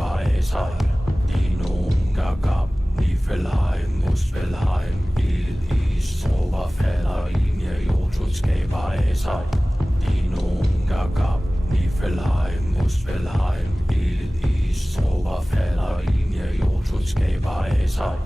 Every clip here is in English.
Eisar, Dinum Gagab, Nifelheim, Muspelheim, Il Is, Oberfeller, Linie, Jotunskaber Eisar, Dinum Gagab, Nifelheim, Muspelheim, Il Is, Oberfeller, Linie, Jotunskaber Eisar.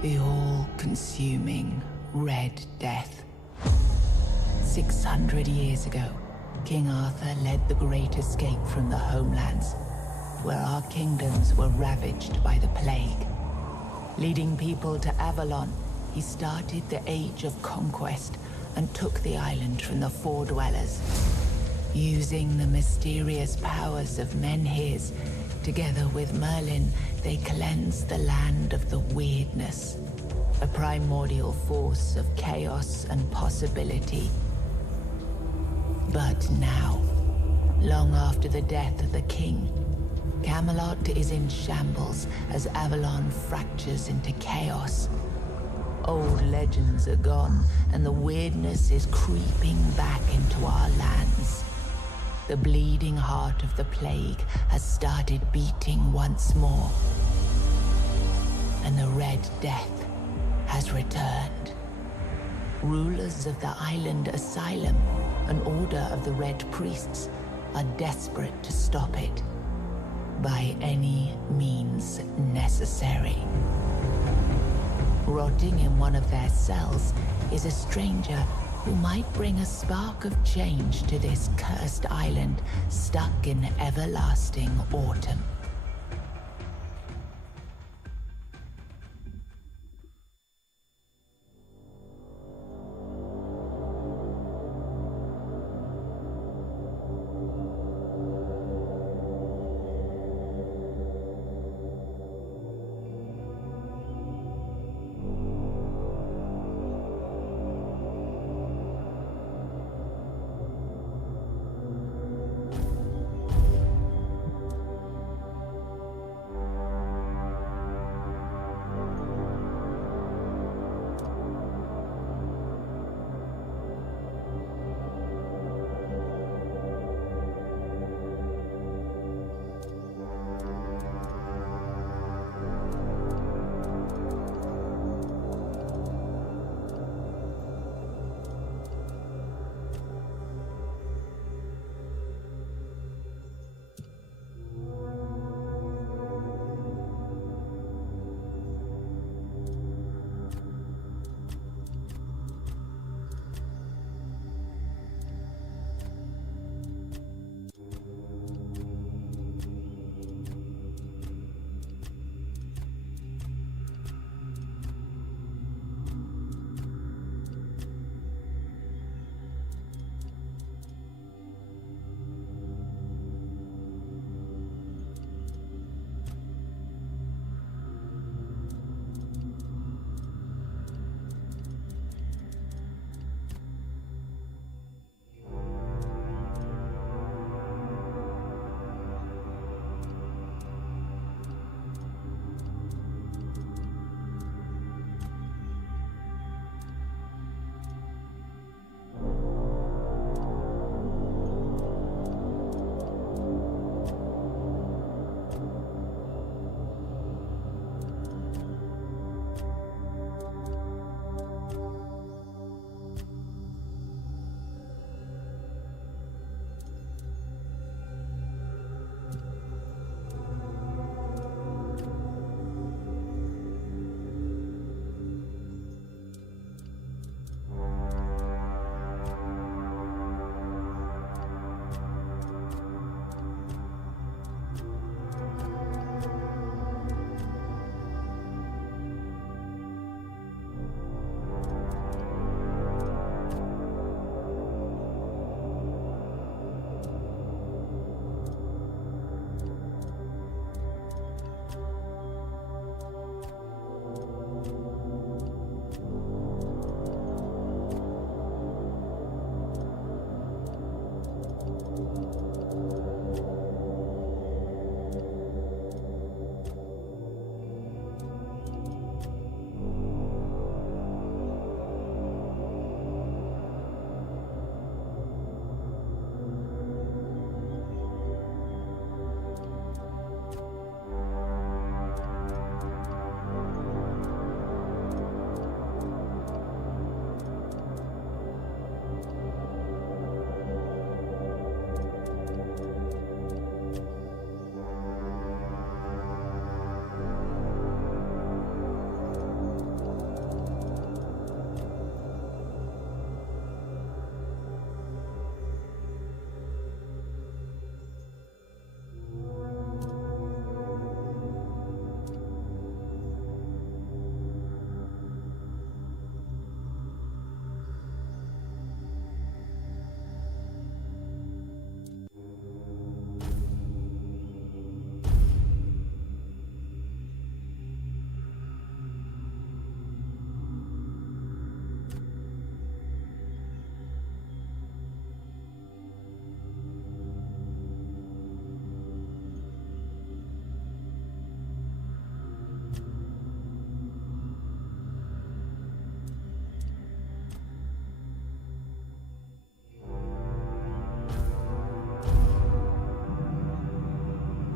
The all-consuming Red Death. 600 years ago, King Arthur led the great escape from the homelands, where our kingdoms were ravaged by the plague. Leading people to Avalon, he started the Age of Conquest and took the island from the Four Dwellers. Using the mysterious powers of Menhirs, together with Merlin, they cleansed the land of the weirdness, a primordial force of chaos and possibility. But now, long after the death of the king, Camelot is in shambles as Avalon fractures into chaos. Old legends are gone, and the weirdness is creeping back into our lands. The bleeding heart of the plague has started beating once more, and the Red Death has returned. Rulers of the island asylum, an order of the Red Priests, are desperate to stop it. By any means necessary. Rotting in one of their cells is a stranger who might bring a spark of change to this cursed island stuck in everlasting autumn.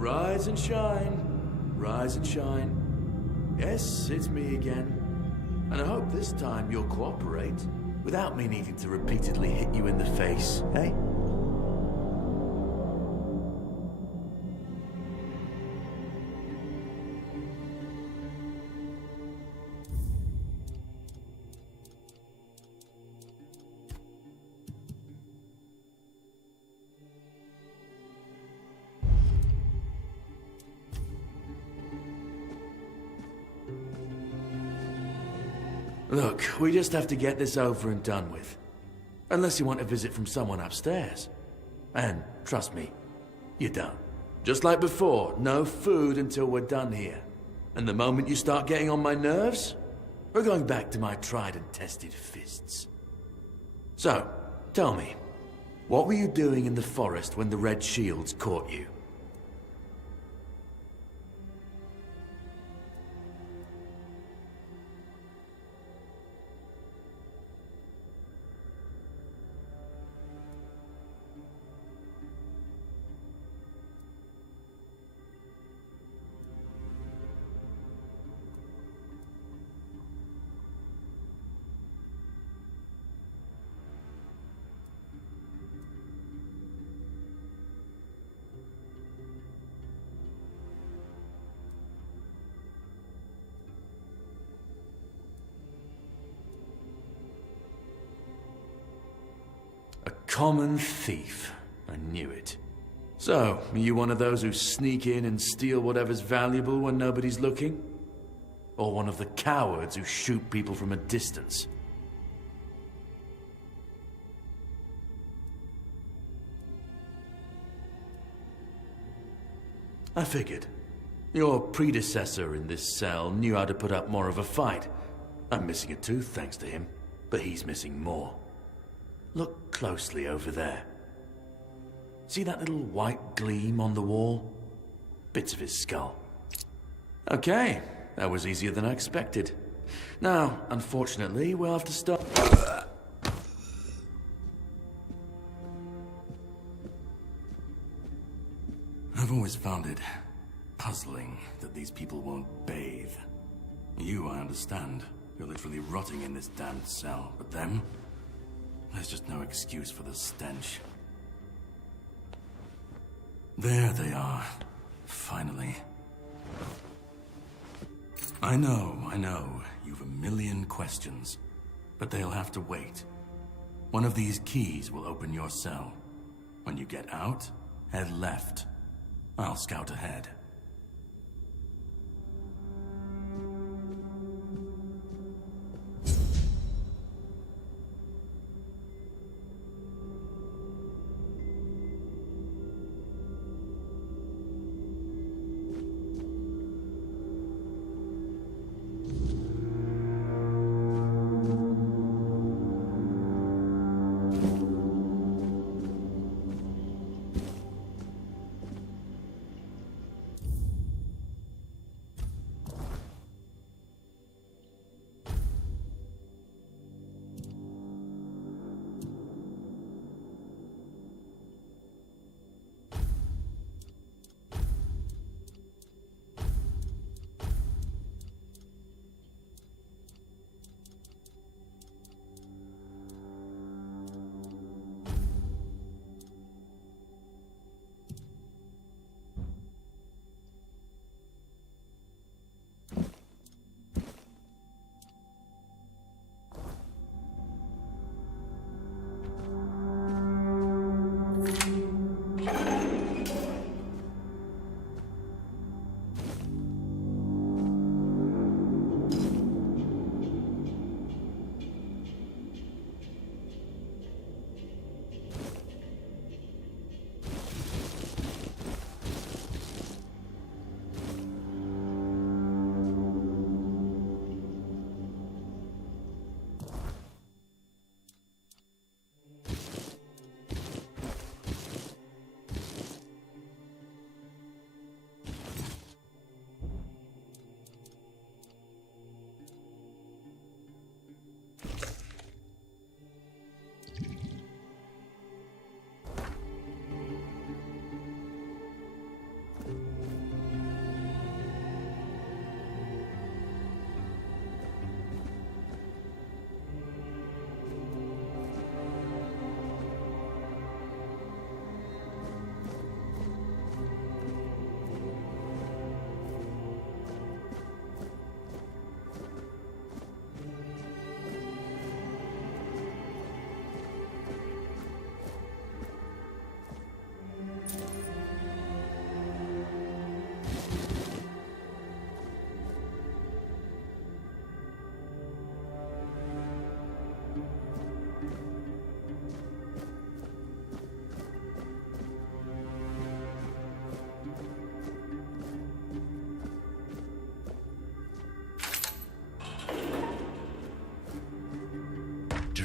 Rise and shine, rise and shine. Yes, it's me again. And I hope this time you'll cooperate. without me needing to repeatedly hit you in the face, eh? Look, we just have to get this over and done with. Unless you want a visit from someone upstairs. And, trust me, you don't. Just like before, no food until we're done here. And the moment you start getting on my nerves, we're going back to my tried and tested fists. So, tell me, what were you doing in the forest when the Red Shields caught you? Common thief. I knew it. So, are you one of those who sneak in and steal whatever's valuable when nobody's looking? Or one of the cowards who shoot people from a distance? I figured. Your predecessor in this cell knew how to put up more of a fight. I'm missing a tooth thanks to him, but he's missing more. Look closely over there. See that little white gleam on the wall? Bits of his skull. Okay, that was easier than I expected. Now, unfortunately, we'll have to stop. I've always found it puzzling that these people won't bathe. You, I understand. You're literally rotting in this damned cell, but them? There's just no excuse for the stench. There they are. Finally. I know. You've a million questions. But they'll have to wait. One of these keys will open your cell. When you get out, head left. I'll scout ahead.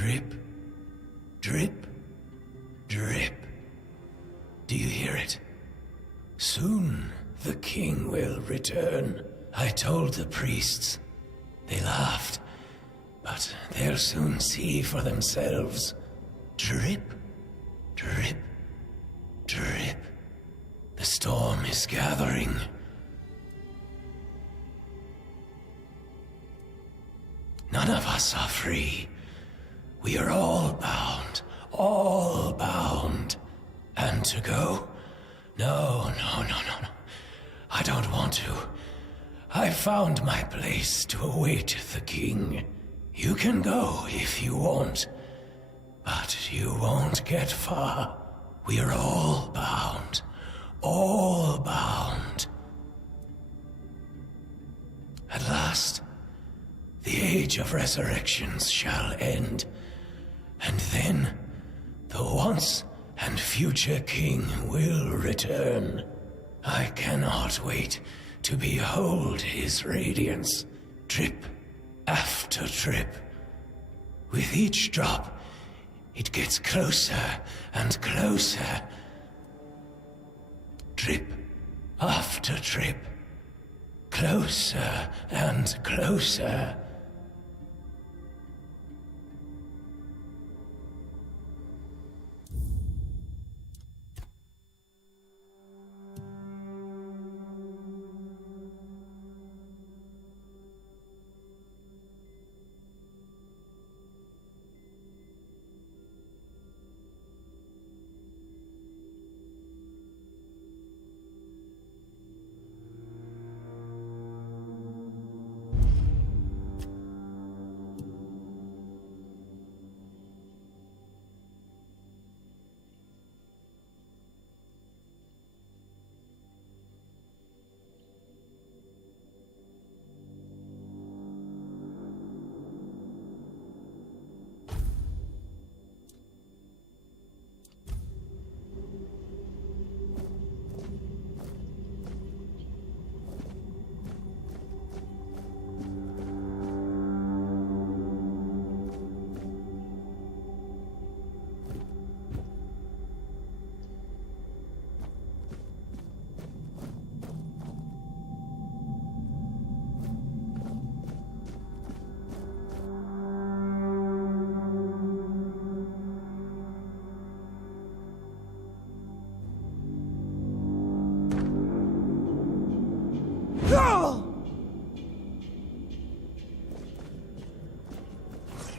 Drip, drip, drip. Do you hear it? Soon the king will return. I told the priests. They laughed, but they'll soon see for themselves. Drip, drip, drip. The storm is gathering. None of us are free. We are all bound. All bound. And to go? No. I don't want to. I found my place to await the king. You can go if you want, but you won't get far. We are all bound. All bound. At last, the age of resurrections shall end, and then the once and future king will return. I cannot wait to behold his radiance, drip after drip. With each drop, it gets closer and closer. Drip after drip, closer and closer.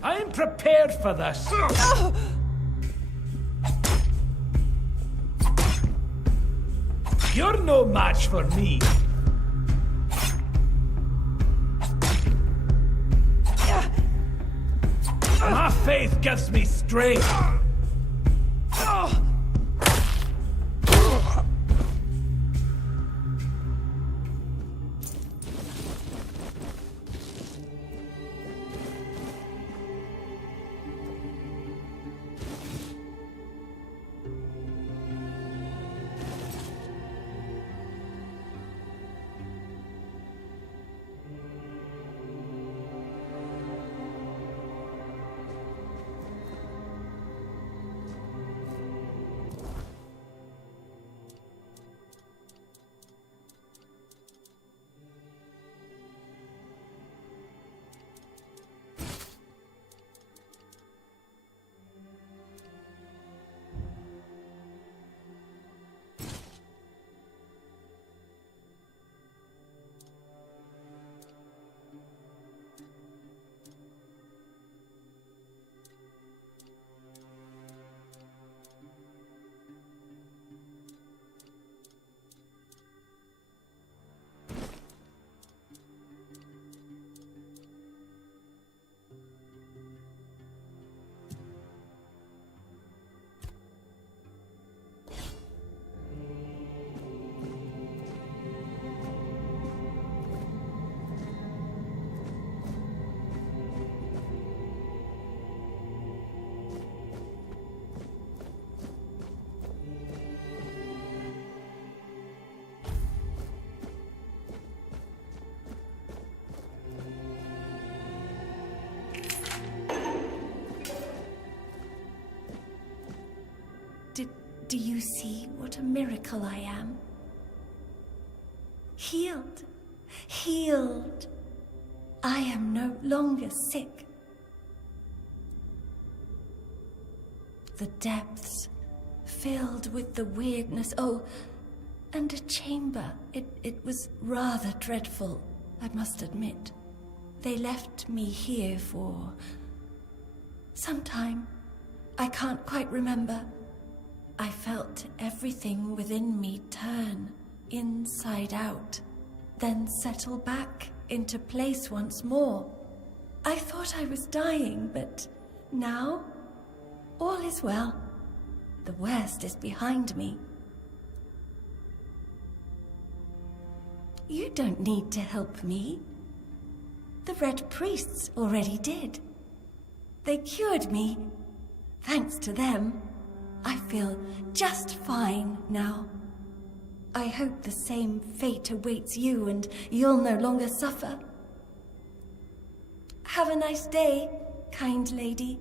I'm prepared for this. You're no match for me. My faith gives me strength. Do you see what a miracle I am? Healed. Healed. I am no longer sick. The depths, filled with the weirdness. Oh, and a chamber. It was rather dreadful, I must admit. They left me here for some time. I can't quite remember. I felt everything within me turn inside out, then settle back into place once more. I thought I was dying, but now all is well. The worst is behind me. You don't need to help me. The Red Priests already did. They cured me. Thanks to them, I feel just fine now. I hope the same fate awaits you and you'll no longer suffer. Have a nice day, kind lady.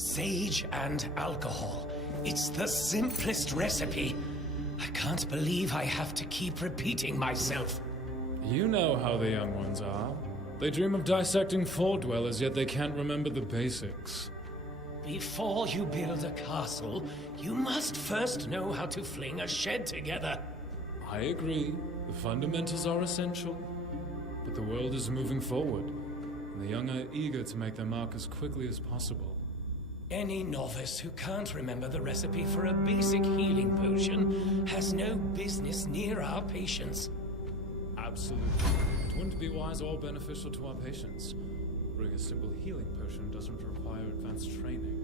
Sage and alcohol. It's the simplest recipe. I can't believe I have to keep repeating myself. You know how the young ones are. They dream of dissecting Fall Dwellers, yet they can't remember the basics. Before you build a castle, you must first know how to fling a shed together. I agree. The fundamentals are essential. But the world is moving forward, and the young are eager to make their mark as quickly as possible. Any novice who can't remember the recipe for a basic healing potion has no business near our patients. Absolutely. It wouldn't be wise or beneficial to our patients. Brewing a simple healing potion doesn't require advanced training.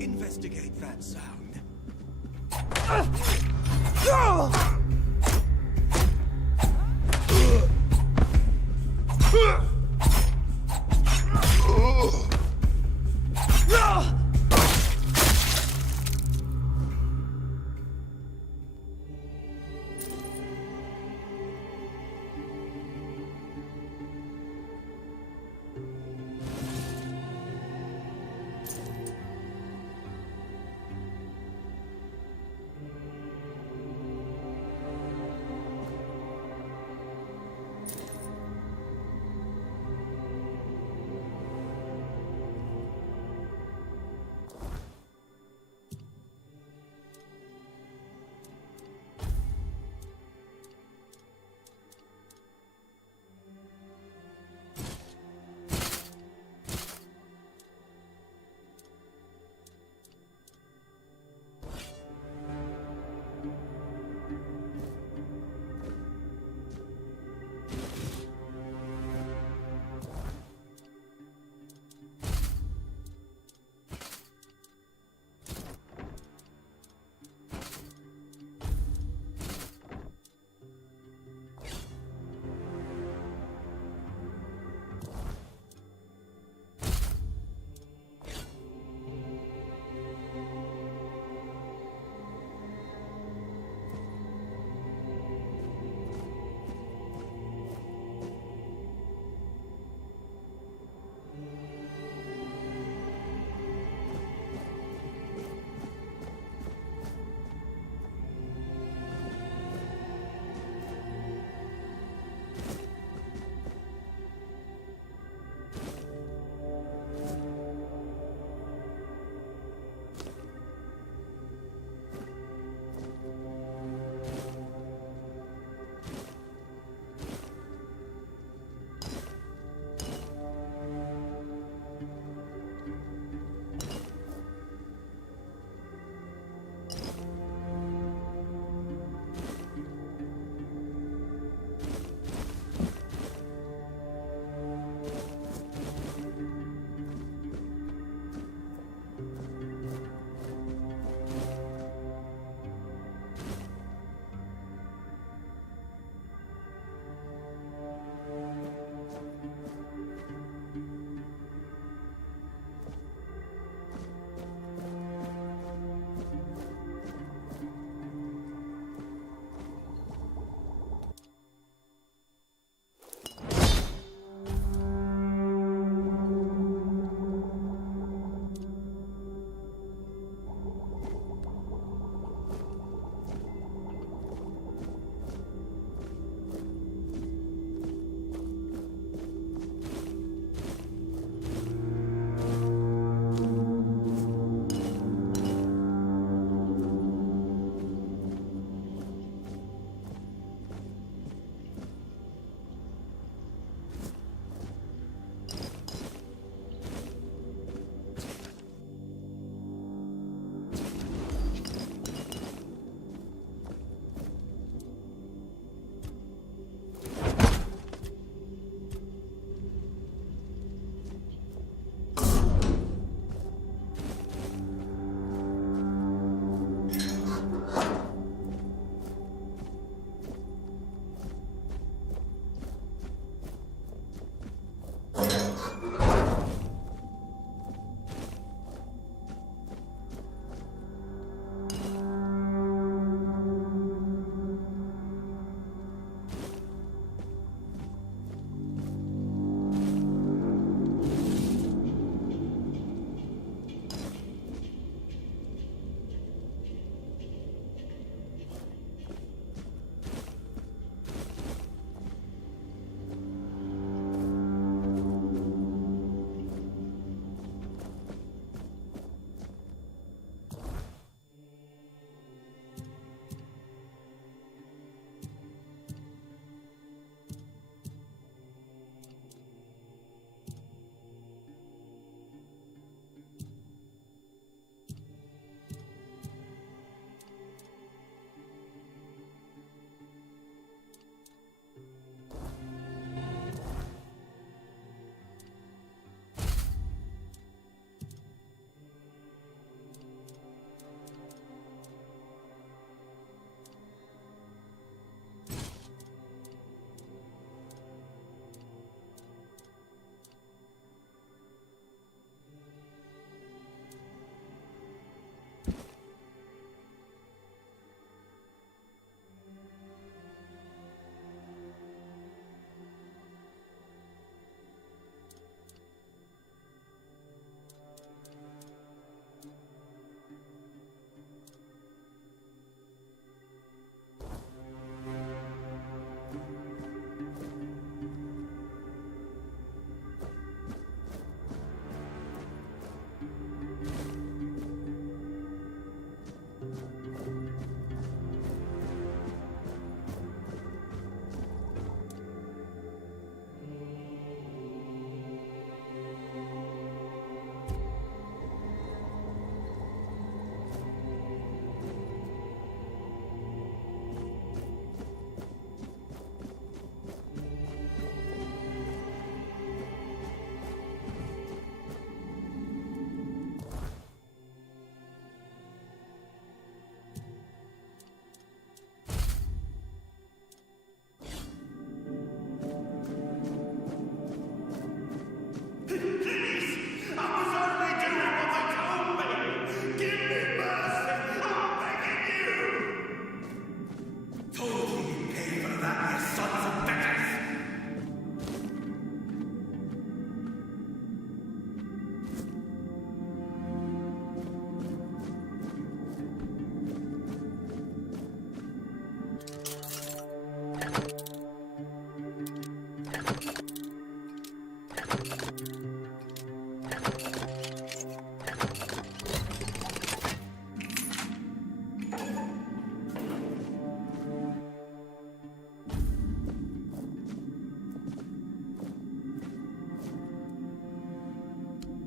Investigate that sound.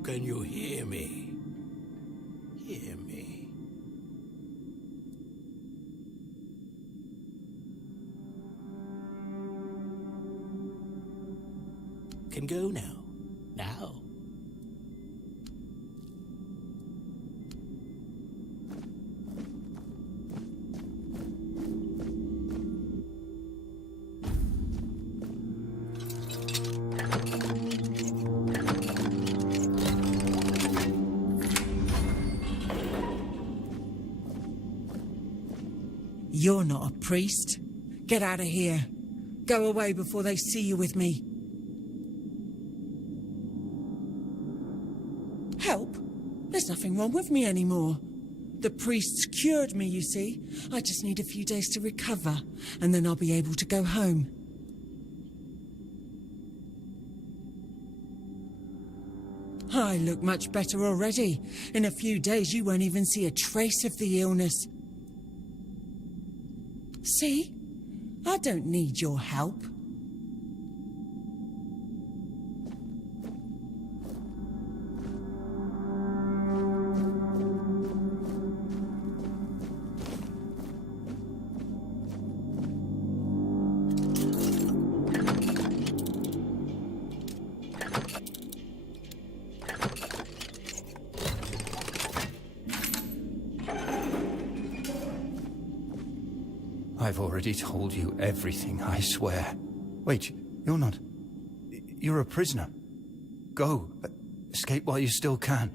Can you hear me? Hear me. Can go now. Now. You're not a priest. Get out of here. Go away before they see you with me. Help? There's nothing wrong with me anymore. The priests cured me, you see. I just need a few days to recover, and then I'll be able to go home. I look much better already. In a few days, you won't even see a trace of the illness. See? I don't need your help. I've already told you everything, I swear. Wait, you're not... You're a prisoner. Go. Escape while you still can.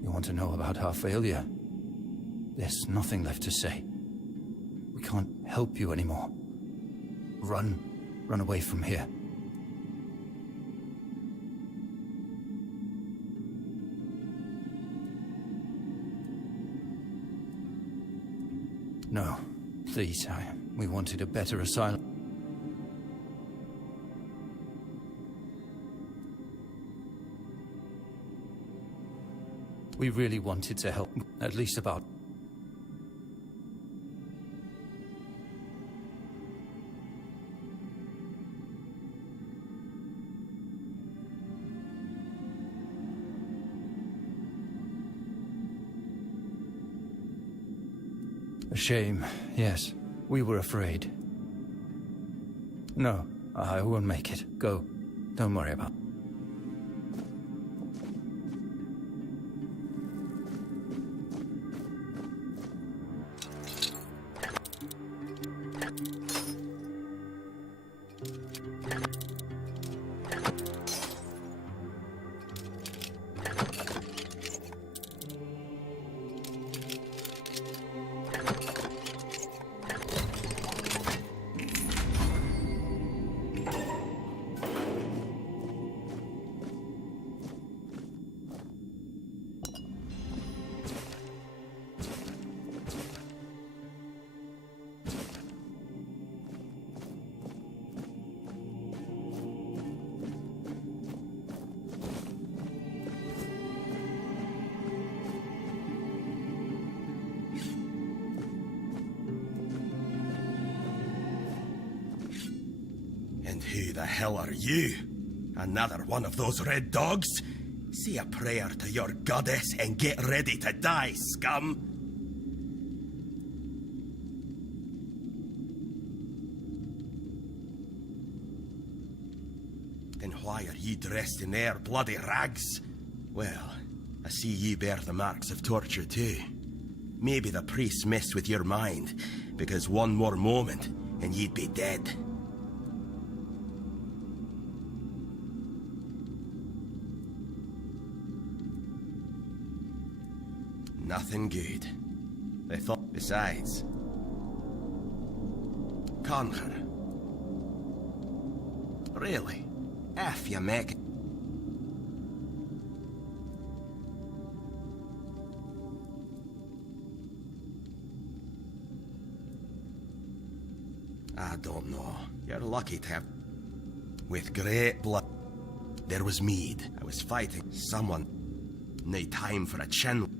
You want to know about our failure? There's nothing left to say. We can't help you anymore. Run. Run away from here. No, please, we wanted a better asylum. We really wanted to help, at least about... A shame, yes. We were afraid. No, I won't make it. Go. Don't worry about it. And who the hell are you? Another one of those red dogs? Say a prayer to your goddess and get ready to die, scum! Then why are ye dressed in their bloody rags? Well, I see ye bear the marks of torture too. Maybe the priests messed with your mind, because one more moment and ye'd be dead. Nothing good. They thought... Besides... Conquer. Really? If you make... I don't know. You're lucky to have... With great blood... There was Mead. I was fighting someone. No time for a chin...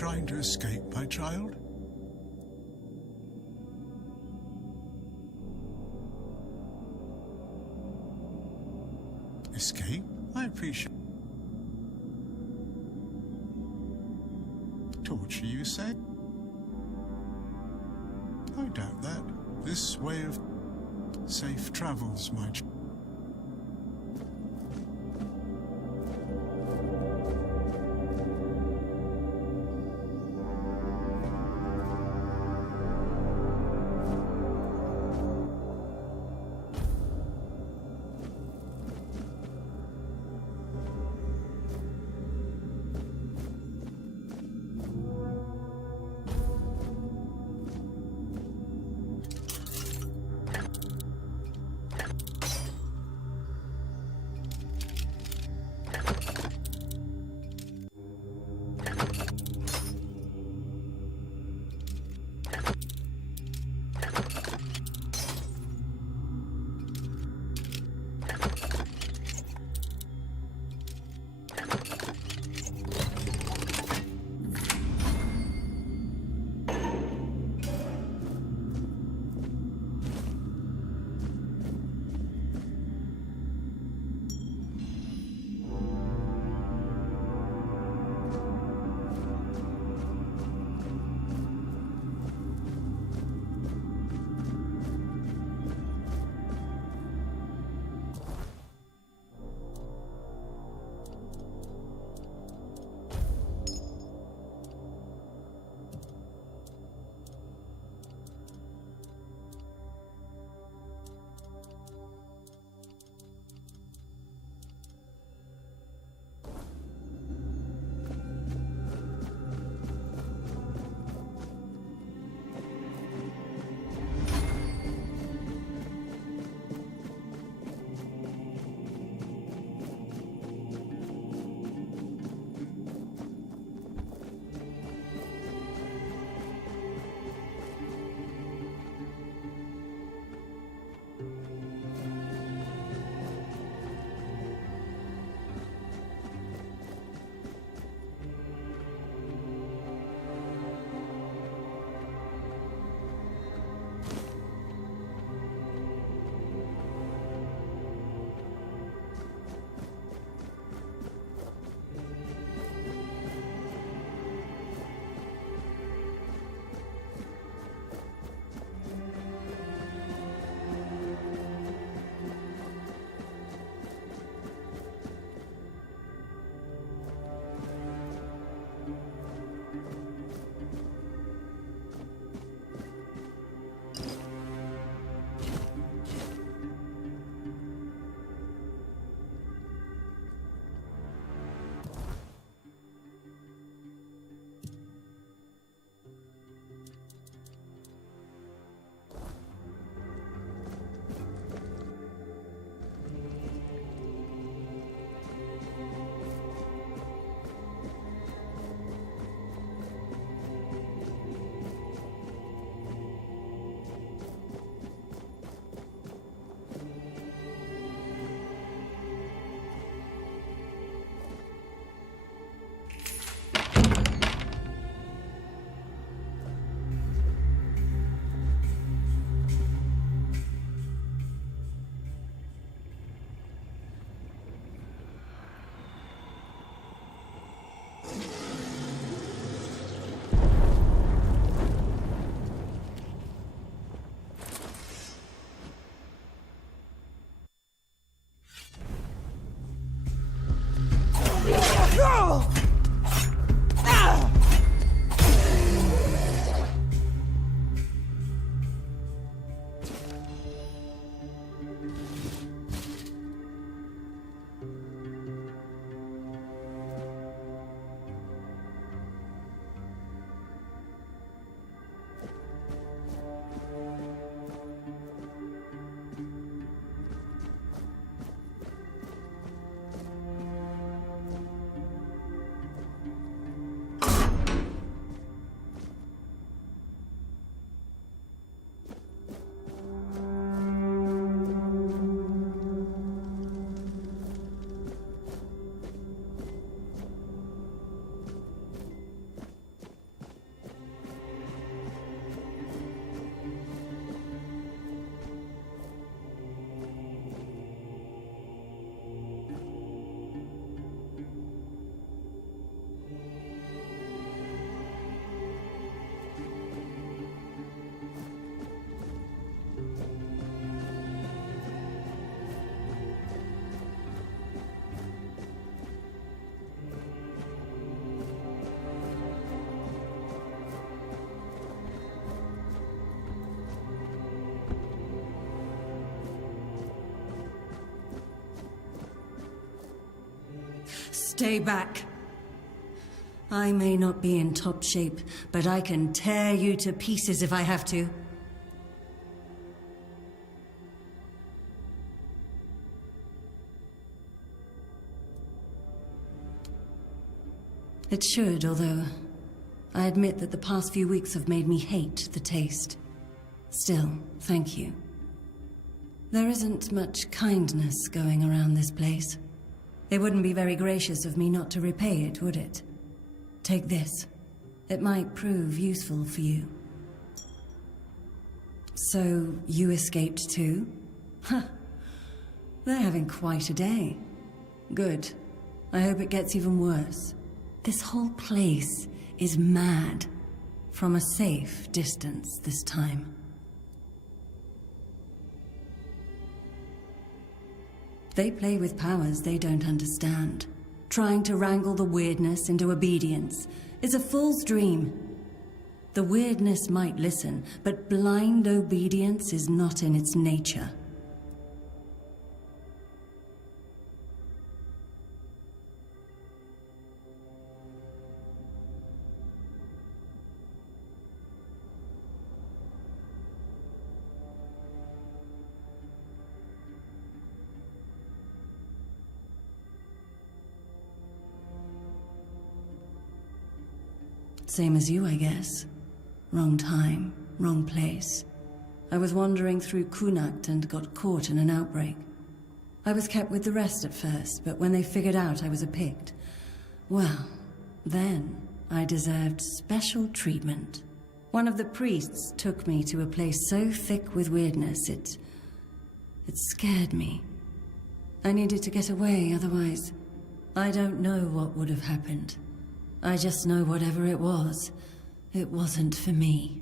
trying to escape, my child? Escape? I appreciate... Torture, you say? I doubt that. This way of safe travels, my child. Stay back. I may not be in top shape, but I can tear you to pieces if I have to. It should, although I admit that the past few weeks have made me hate the taste. Still, thank you. There isn't much kindness going around this place. It wouldn't be very gracious of me not to repay it, would it? Take this. It might prove useful for you. So, you escaped too? Huh. They're having quite a day. Good. I hope it gets even worse. This whole place is mad. From a safe distance this time. They play with powers they don't understand. Trying to wrangle the weirdness into obedience is a fool's dream. The weirdness might listen, but blind obedience is not in its nature. Same as you, I guess. Wrong time, wrong place. I was wandering through Kunakt and got caught in an outbreak. I was kept with the rest at first, but when they figured out I was a Pict, well, then I deserved special treatment. One of the priests took me to a place so thick with weirdness, it scared me. I needed to get away, otherwise, I don't know what would have happened. I just know whatever it wasn't for me.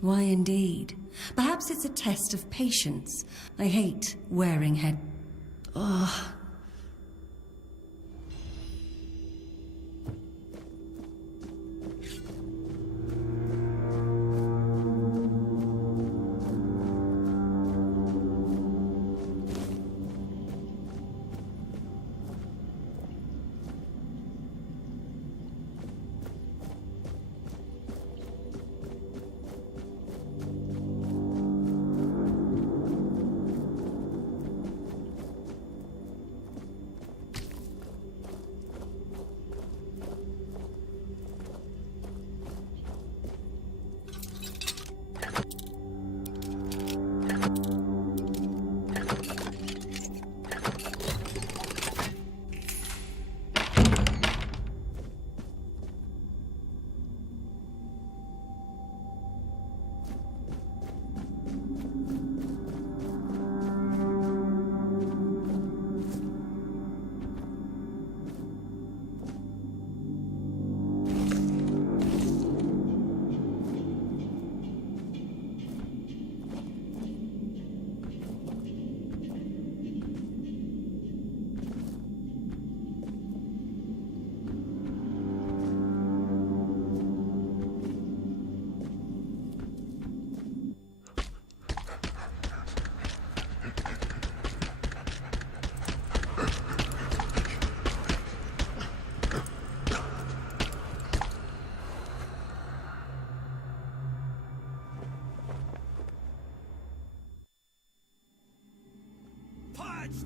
Why indeed? Perhaps it's a test of patience. I hate wearing head... Ugh.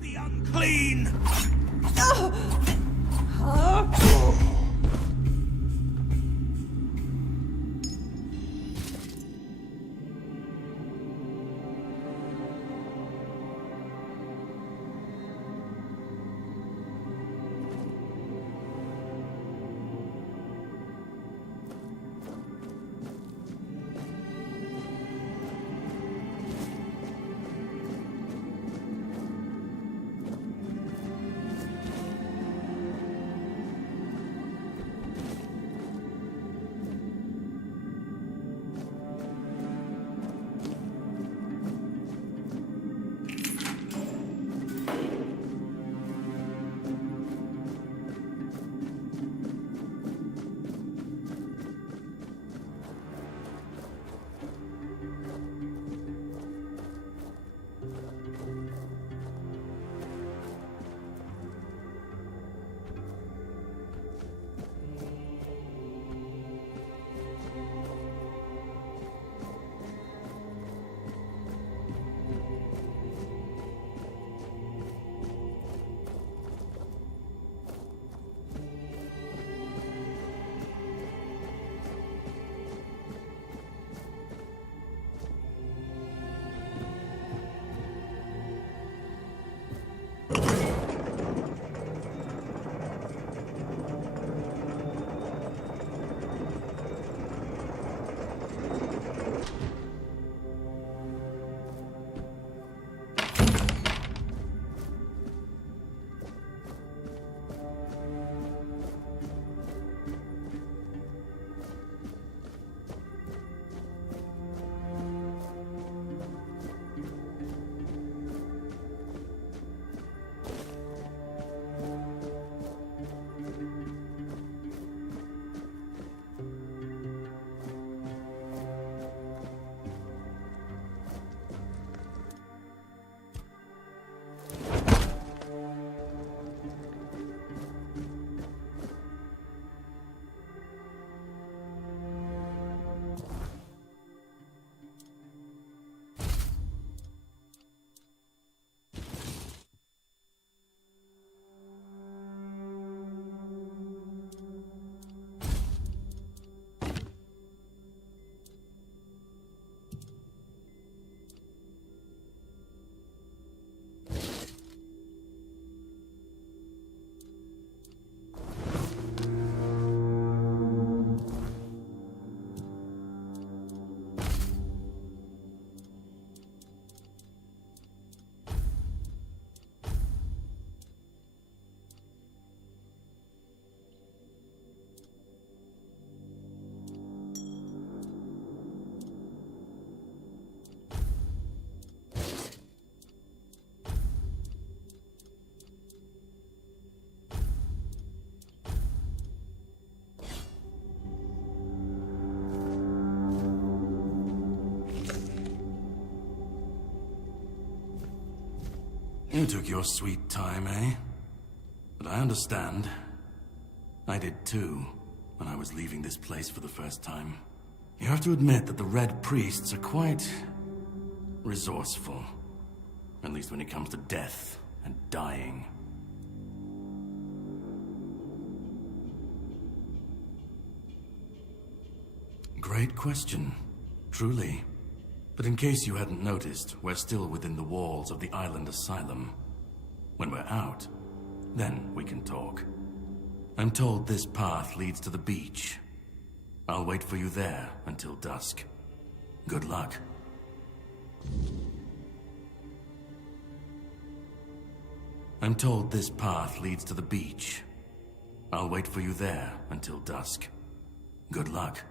The unclean! You took your sweet time, eh? But I understand. I did too, when I was leaving this place for the first time. You have to admit that the Red Priests are quite resourceful. At least when it comes to death and dying. Great question, truly. But in case you hadn't noticed, we're still within the walls of the island asylum. When we're out, then we can talk. I'm told this path leads to the beach. I'll wait for you there until dusk. Good luck. I'm told this path leads to the beach. I'll wait for you there until dusk. Good luck.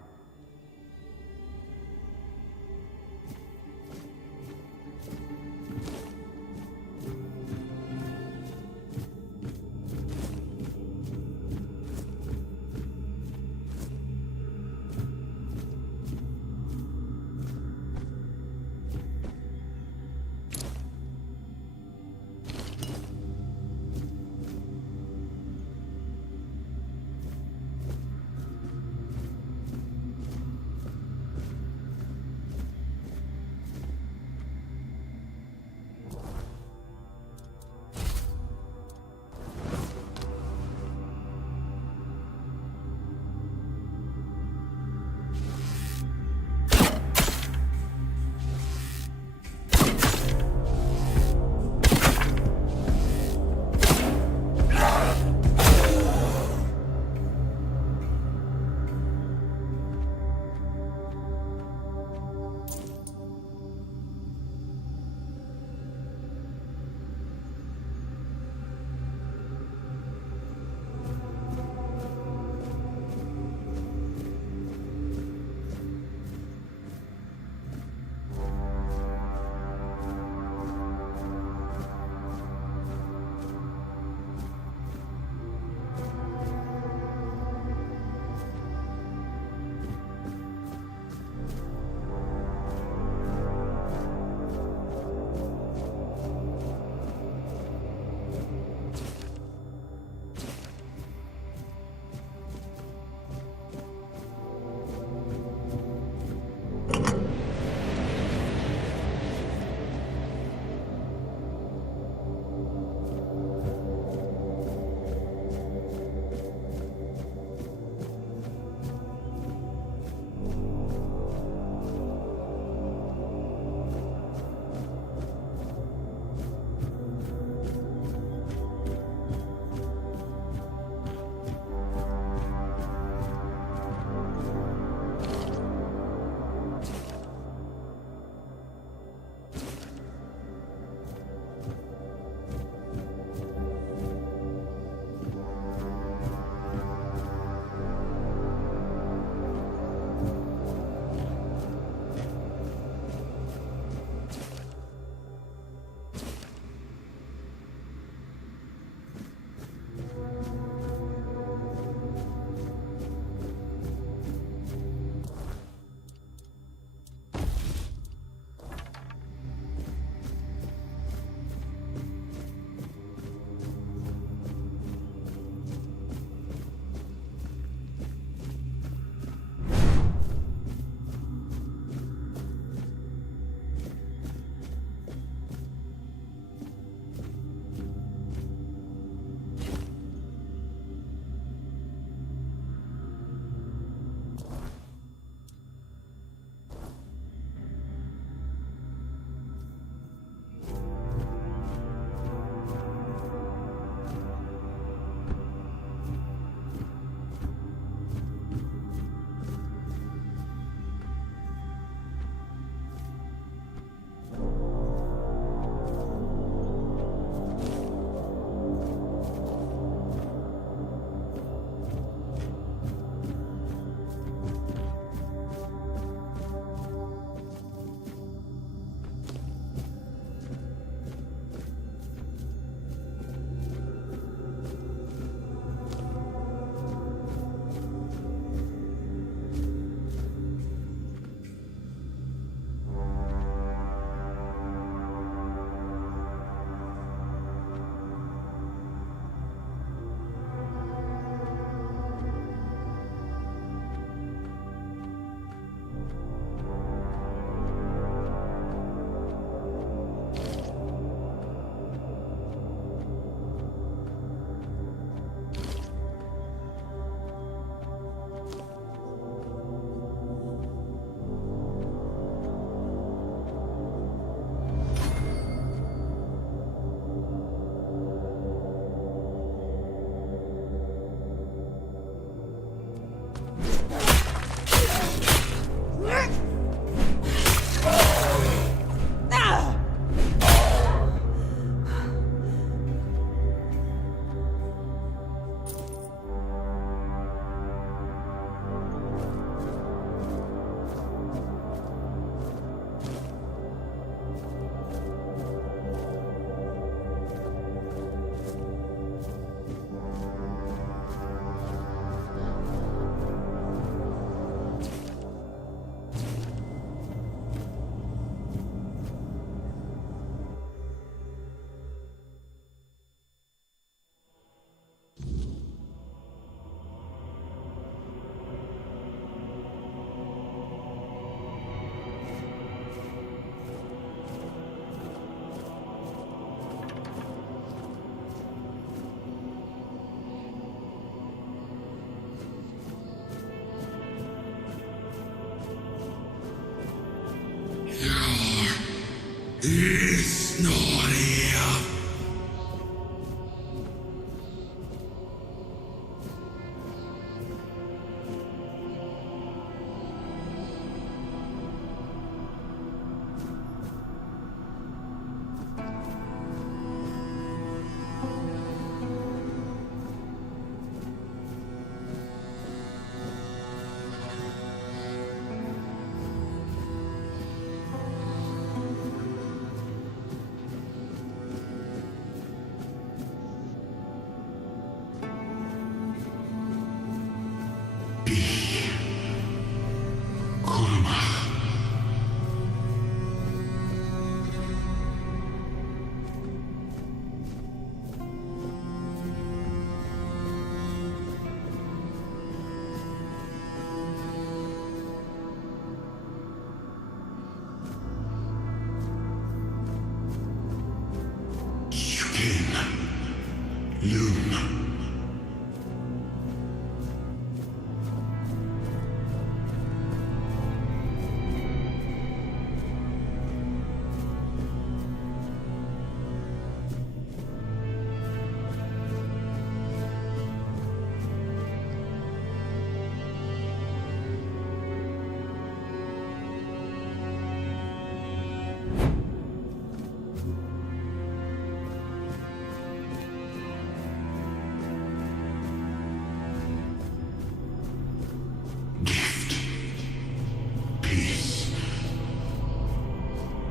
He's not here.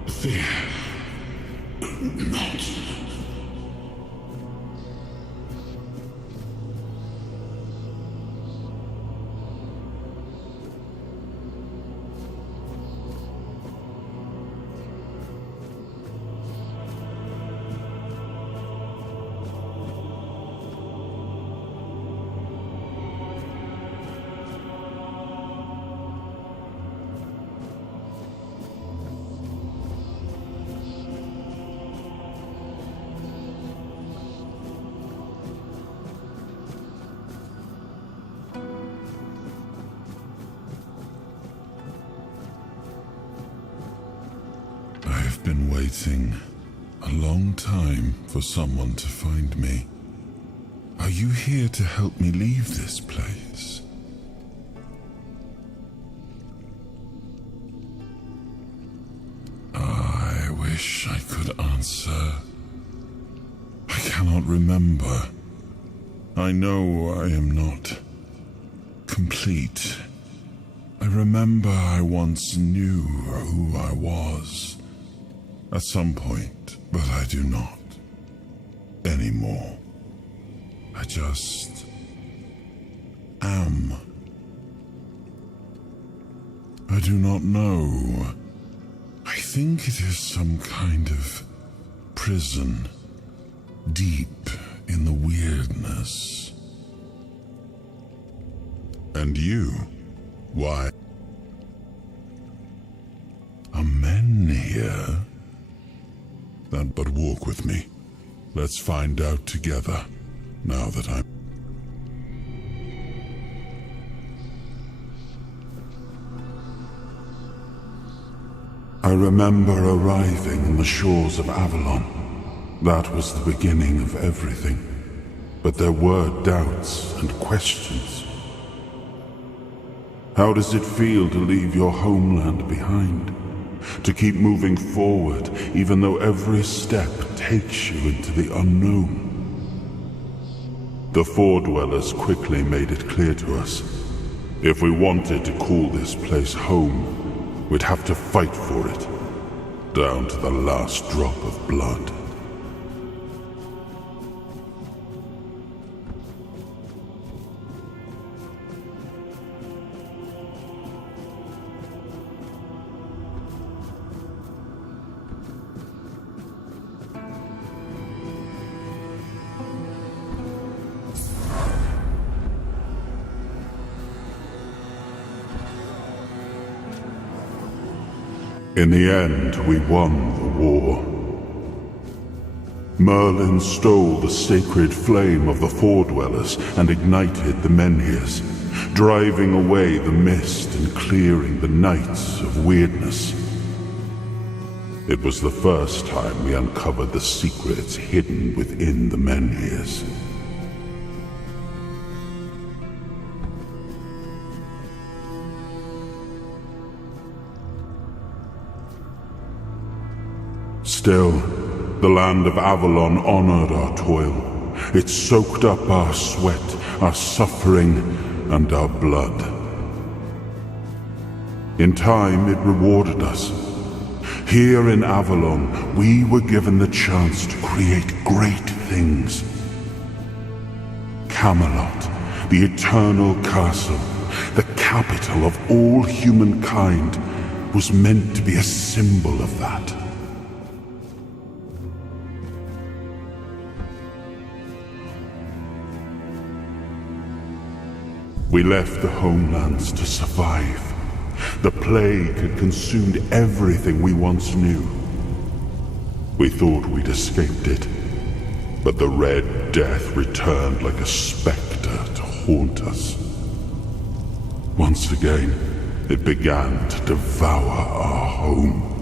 Fear not. I've been waiting a long time for someone to find me. Are you here to help me leave this place? I wish I could answer. I cannot remember. I know I am not complete. I remember I once knew who I was. At some point, but I do not anymore. I just am. I do not know. I think it is some kind of prison, deep in the weirdness. And you? Why? Are men here? But walk with me. Let's find out together, now that I'm... I remember arriving on the shores of Avalon. That was the beginning of everything. But there were doubts and questions. How does it feel to leave your homeland behind? To keep moving forward, even though every step takes you into the unknown? The Four Dwellers quickly made it clear to us. If we wanted to call this place home, we'd have to fight for it, down to the last drop of blood. In the end, we won the war. Merlin stole the sacred flame of the Four Dwellers and ignited the Menhirs, driving away the mist and clearing the nights of weirdness. It was the first time we uncovered the secrets hidden within the menhirs. Still, the land of Avalon honored our toil. It soaked up our sweat, our suffering, and our blood. In time, it rewarded us. Here in Avalon, we were given the chance to create great things. Camelot, the eternal castle, the capital of all humankind, was meant to be a symbol of that. We left the homelands to survive. The plague had consumed everything we once knew. We thought we'd escaped it, but the Red Death returned like a specter to haunt us. Once again, it began to devour our home.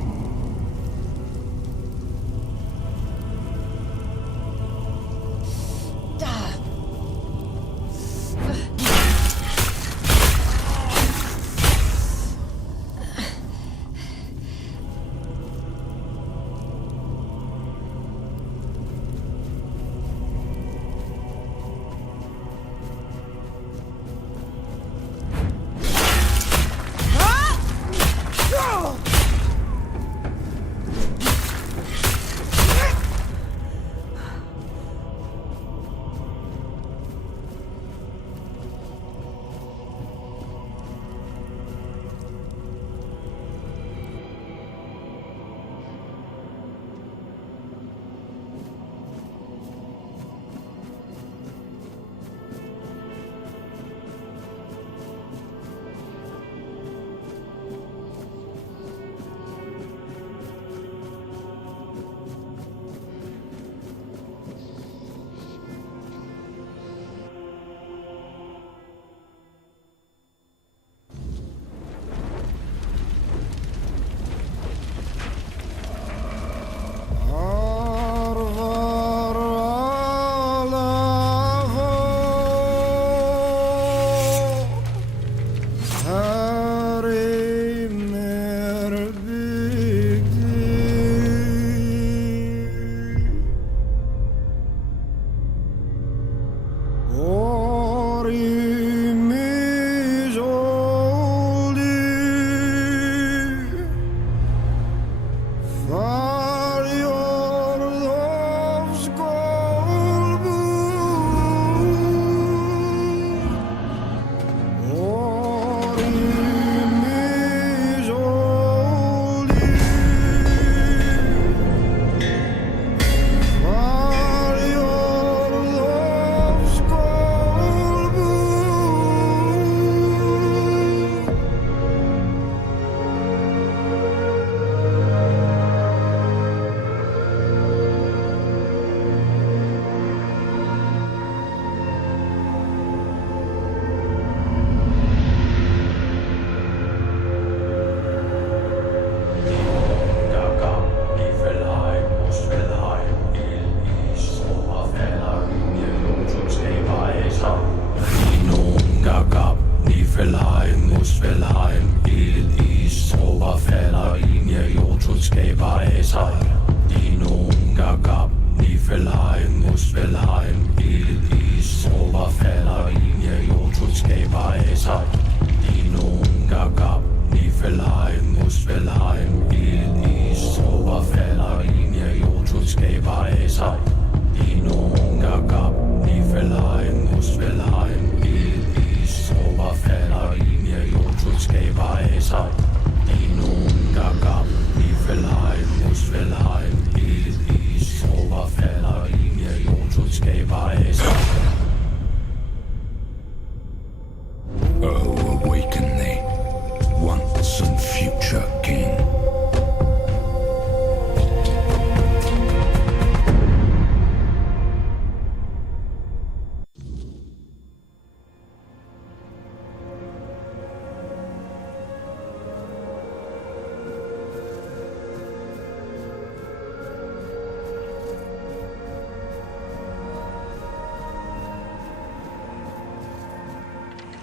Oh, awaken thee, once and future king.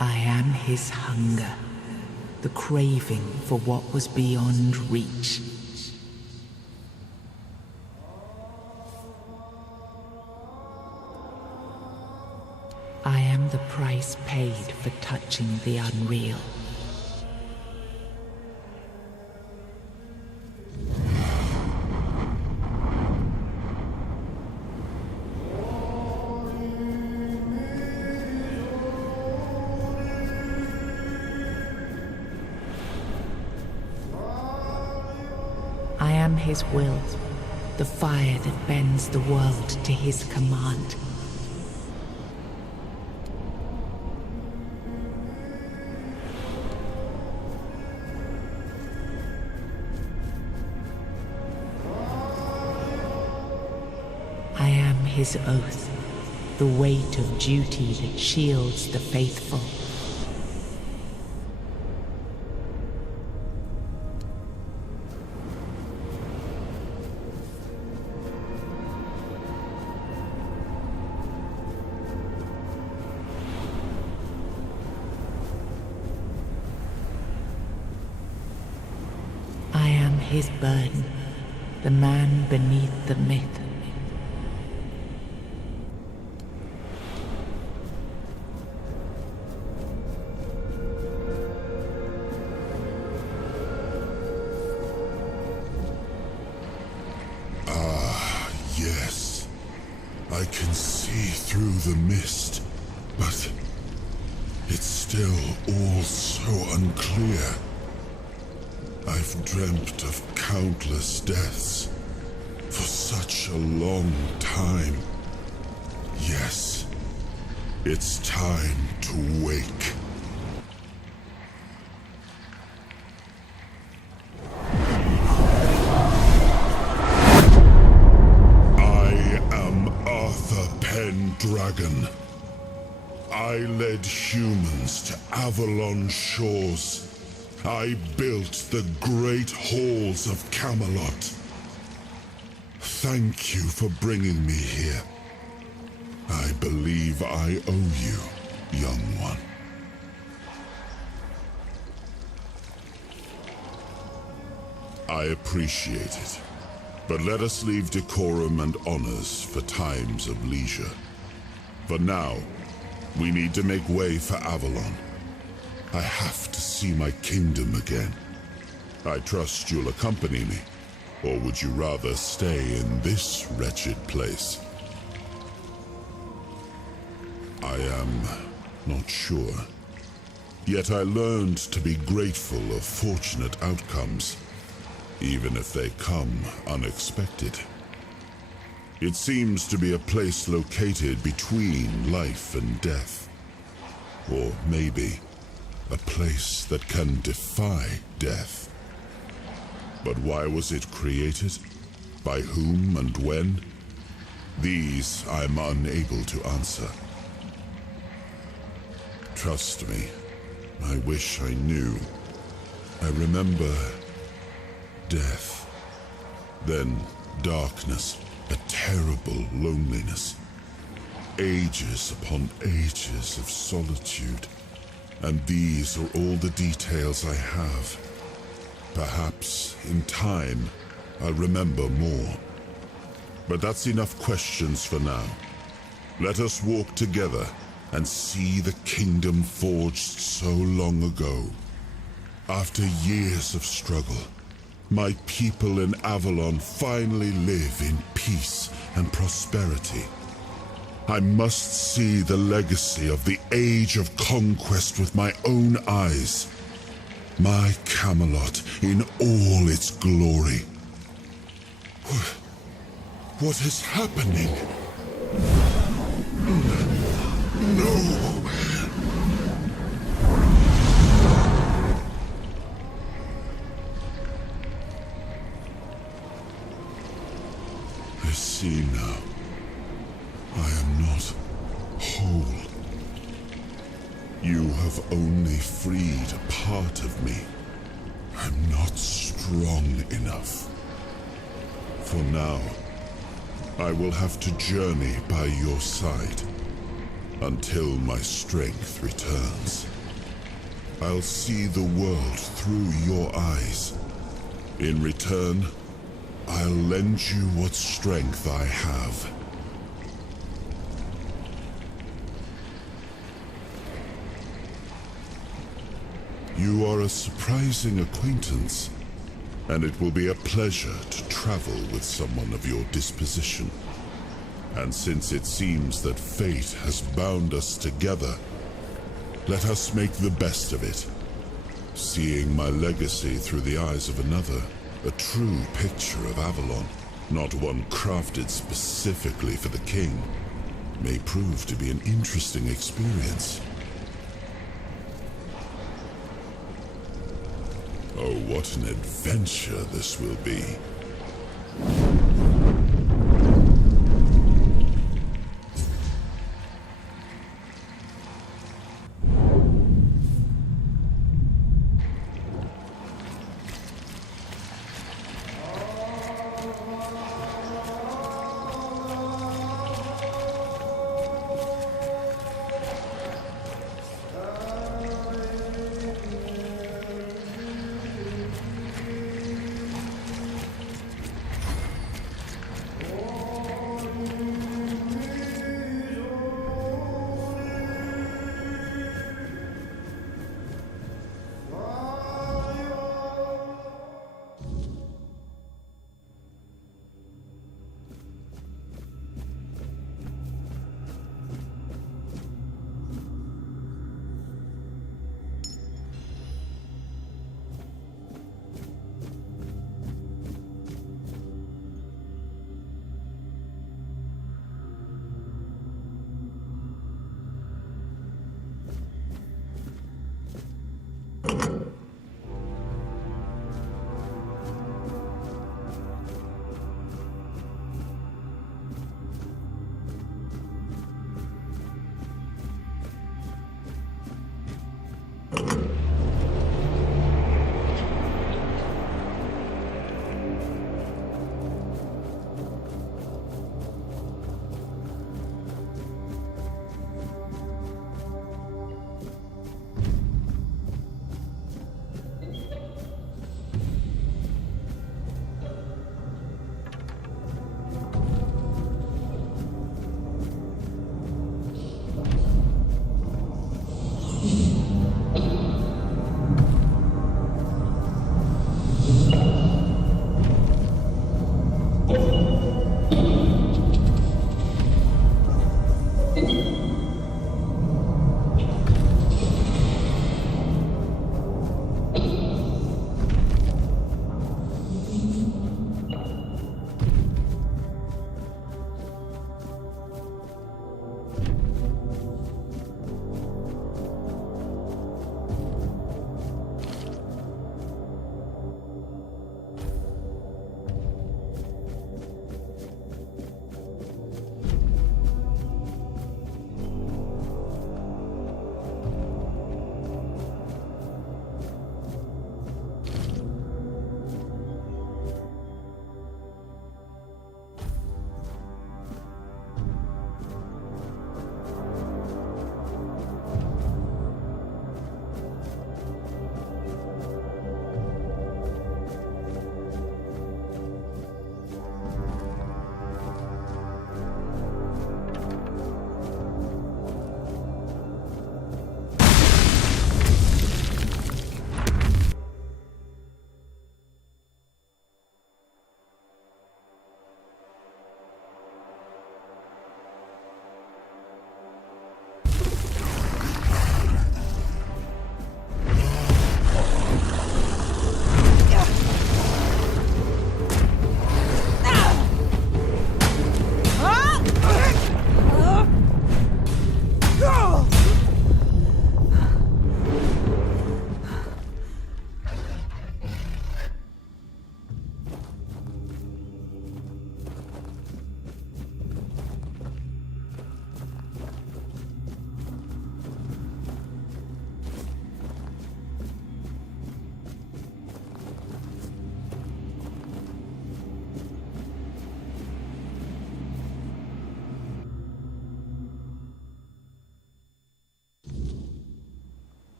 I am his hunger, the craving for what was beyond reach. I am the price paid for touching the unreal. I am his will, the fire that bends the world to his command. I am his oath, the weight of duty that shields the faithful. I am his burden, the man beneath the myth. Yes, I can see through the mist, but it's still all so unclear. I've dreamt of countless deaths for such a long time. Yes, it's time to wake. Dragon. I led humans to Avalon shores. I built the great halls of Camelot. Thank you for bringing me here. I believe I owe you, young one. I appreciate it, but let us leave decorum and honors for times of leisure. For now, we need to make way for Avalon. I have to see my kingdom again. I trust you'll accompany me, or would you rather stay in this wretched place? I am not sure. Yet I learned to be grateful of fortunate outcomes, even if they come unexpected. It seems to be a place located between life and death. Or maybe a place that can defy death. But why was it created? By whom and when? These I'm unable to answer. Trust me, I wish I knew. I remember death, then darkness. A terrible loneliness. Ages upon ages of solitude. And these are all the details I have. Perhaps, in time, I'll remember more. But that's enough questions for now. Let us walk together and see the kingdom forged so long ago. After years of struggle, my people in Avalon finally live in peace and prosperity. I must see the legacy of the Age of Conquest with my own eyes. My Camelot in all its glory. What is happening? No! I see now. I am not whole. You have only freed a part of me. I'm not strong enough. For now, I will have to journey by your side. until my strength returns. I'll see the world through your eyes. In return, I'll lend you what strength I have. You are a surprising acquaintance, and it will be a pleasure to travel with someone of your disposition. And since it seems that fate has bound us together, let us make the best of it. Seeing my legacy through the eyes of another, a true picture of Avalon, not one crafted specifically for the king, may prove to be an interesting experience. Oh, what an adventure this will be.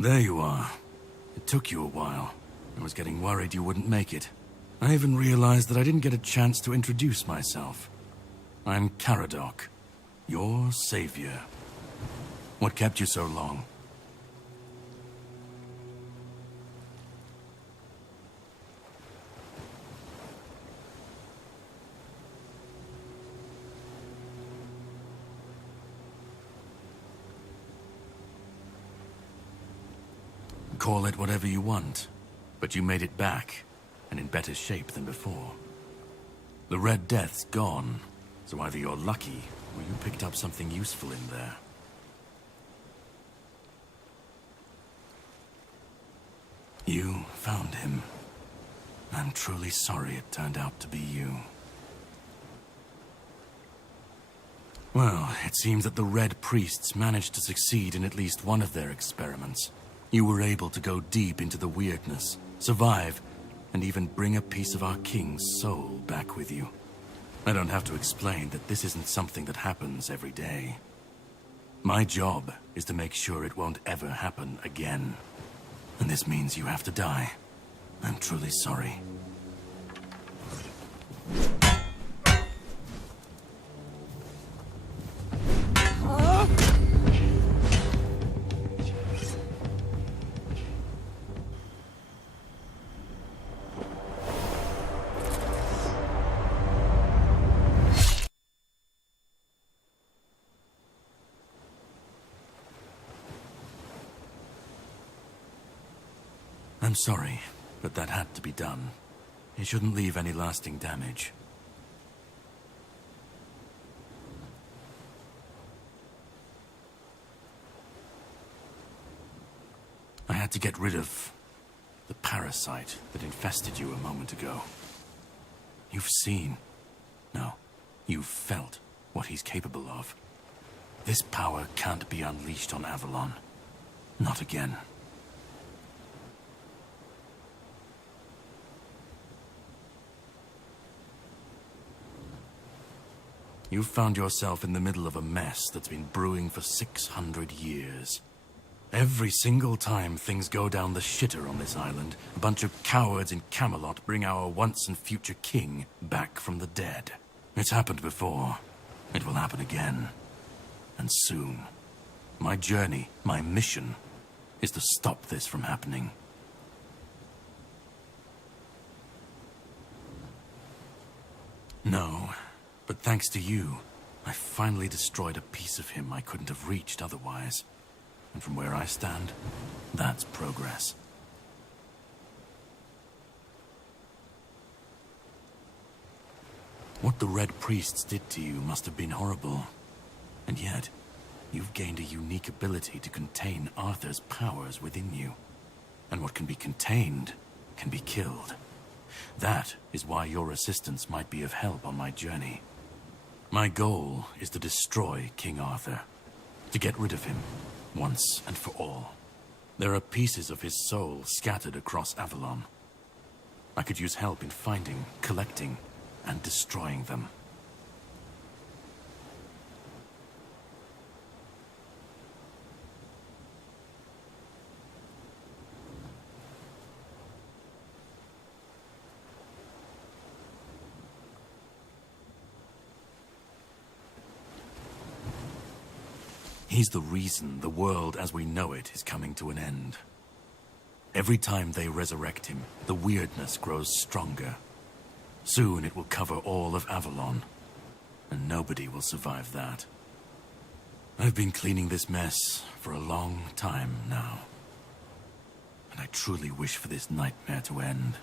There you are. It took you a while. I was getting worried you wouldn't make it. I even realized that I didn't get a chance to introduce myself. I'm Caradoc, your savior. What kept you so long? Call it whatever you want, but you made it back, and in better shape than before. The Red Death's gone, so either you're lucky, or you picked up something useful in there. You found him. I'm truly sorry it turned out to be you. Well, it seems that the Red Priests managed to succeed in at least one of their experiments. You were able to go deep into the weirdness, survive, and even bring a piece of our king's soul back with you. I don't have to explain that this isn't something that happens every day. My job is to make sure it won't ever happen again. And this means you have to die. I'm truly sorry. I'm sorry, but that had to be done. It shouldn't leave any lasting damage. I had to get rid of the parasite that infested you a moment ago. You've seen, no, you've felt what he's capable of. This power can't be unleashed on Avalon. Not again. You've found yourself in the middle of a mess that's been brewing for 600 years. Every single time things go down the shitter on this island, a bunch of cowards in Camelot bring our once and future king back from the dead. It's happened before. It will happen again. And soon. My journey, my mission, is to stop this from happening. No. But thanks to you, I finally destroyed a piece of him I couldn't have reached otherwise. And from where I stand, that's progress. What the Red Priests did to you must have been horrible. And yet, you've gained a unique ability to contain Arthur's powers within you. And what can be contained can be killed. That is why your assistance might be of help on my journey. My goal is to destroy King Arthur, to get rid of him, once and for all. There are pieces of his soul scattered across Avalon. I could use help in finding, collecting, and destroying them. He's the reason the world as we know it is coming to an end. Every time they resurrect him, the weirdness grows stronger. Soon it will cover all of Avalon, and nobody will survive that. I've been cleaning this mess for a long time now, and I truly wish for this nightmare to end.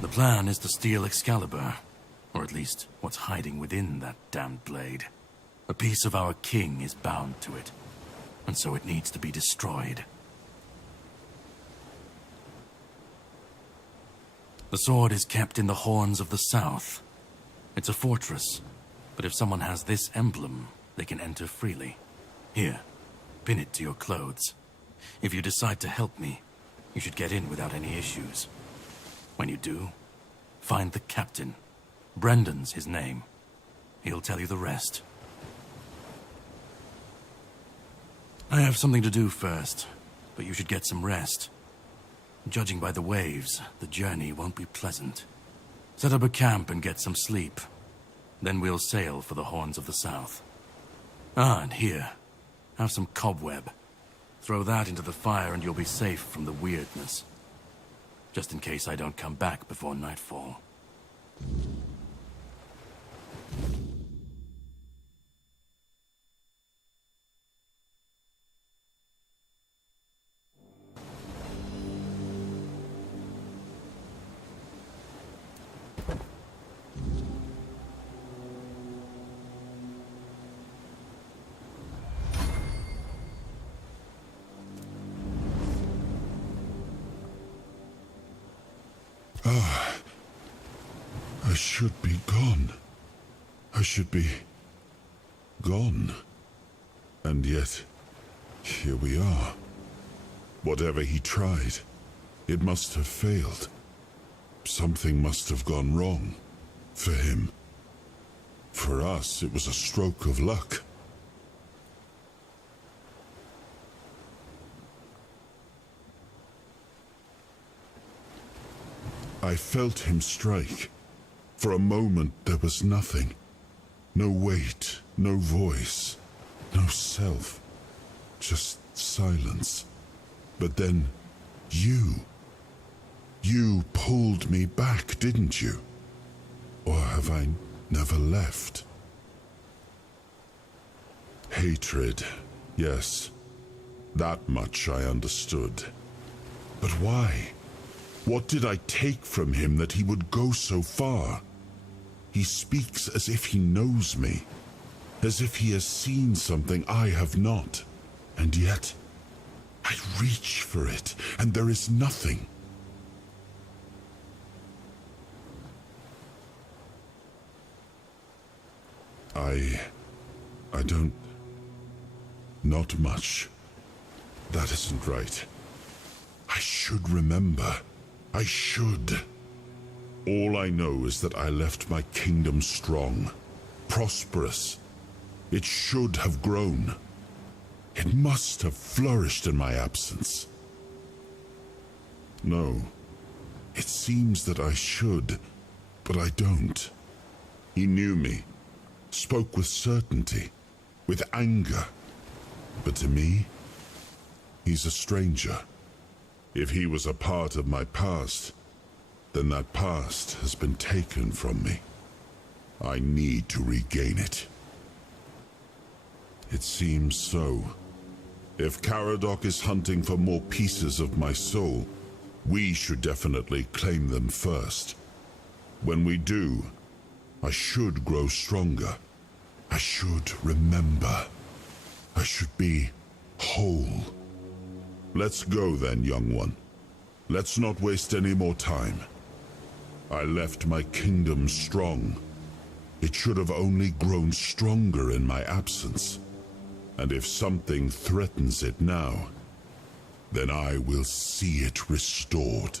The plan is to steal Excalibur. Or at least, what's hiding within that damned blade. A piece of our king is bound to it, and so it needs to be destroyed. The sword is kept in the Horns of the South. It's a fortress, but if someone has this emblem, they can enter freely. Here, pin it to your clothes. If you decide to help me, you should get in without any issues. When you do, find the captain. Brendan's his name. He'll tell you the rest. I have something to do first, but you should get some rest. Judging by the waves, the journey won't be pleasant. Set up a camp and get some sleep. Then we'll sail for the Horns of the South. Ah, and here, have some cobweb. Throw that into the fire and you'll be safe from the weirdness. Just in case I don't come back before nightfall. I should be gone. I should be gone. And yet, here we are. Whatever he tried, it must have failed. Something must have gone wrong. For him. For us, it was a stroke of luck. I felt him strike. For a moment there was nothing. No weight, no voice, no self. Just silence. But then, you pulled me back, didn't you? Or have I never left? Hatred, yes. That much I understood. But why? What did I take from him that he would go so far? He speaks as if he knows me, as if he has seen something I have not. And yet, I reach for it, and there is nothing. I don't... Not much. That isn't right. I should remember. I should. All I know is that I left my kingdom strong, prosperous. It should have grown. It must have flourished in my absence. No. It seems that I should, but I don't. He knew me, spoke with certainty, with anger. But to me, he's a stranger. If he was a part of my past, then that past has been taken from me. I need to regain it. It seems so. If Caradoc is hunting for more pieces of my soul, we should definitely claim them first. When we do, I should grow stronger. I should remember. I should be whole. Let's go then, young one. Let's not waste any more time. I left my kingdom strong. It should have only grown stronger in my absence. And if something threatens it now, then I will see it restored.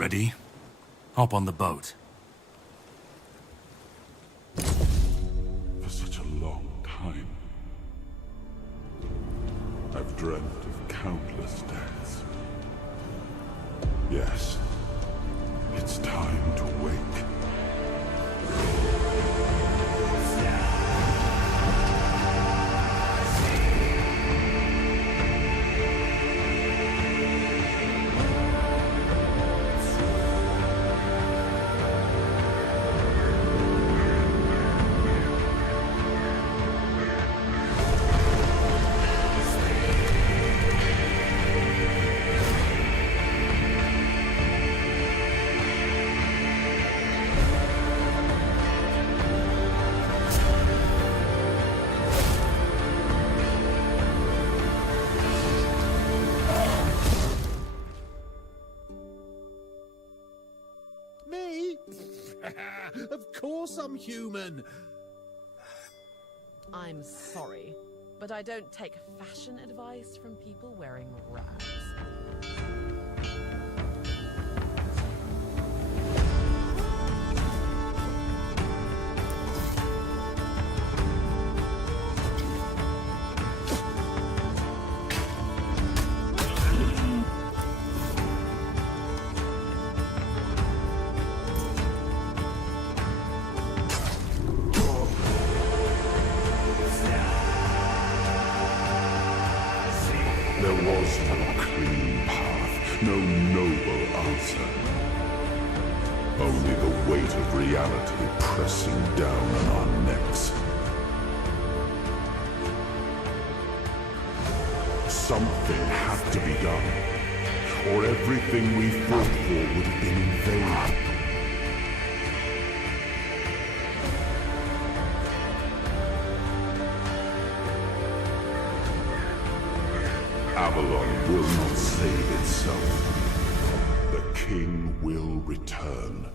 Ready? Hop on the boat. For such a long time, I've dreamt of countless deaths. Yes, it's time to wake. Me? Of course I'm human. I'm sorry, but I don't take fashion advice from people wearing rags. There was no clean path, no noble answer. Only the weight of reality pressing down on our necks. Something had to be done, or everything we fought for would have been in vain. Avalon will not save itself. The king will return.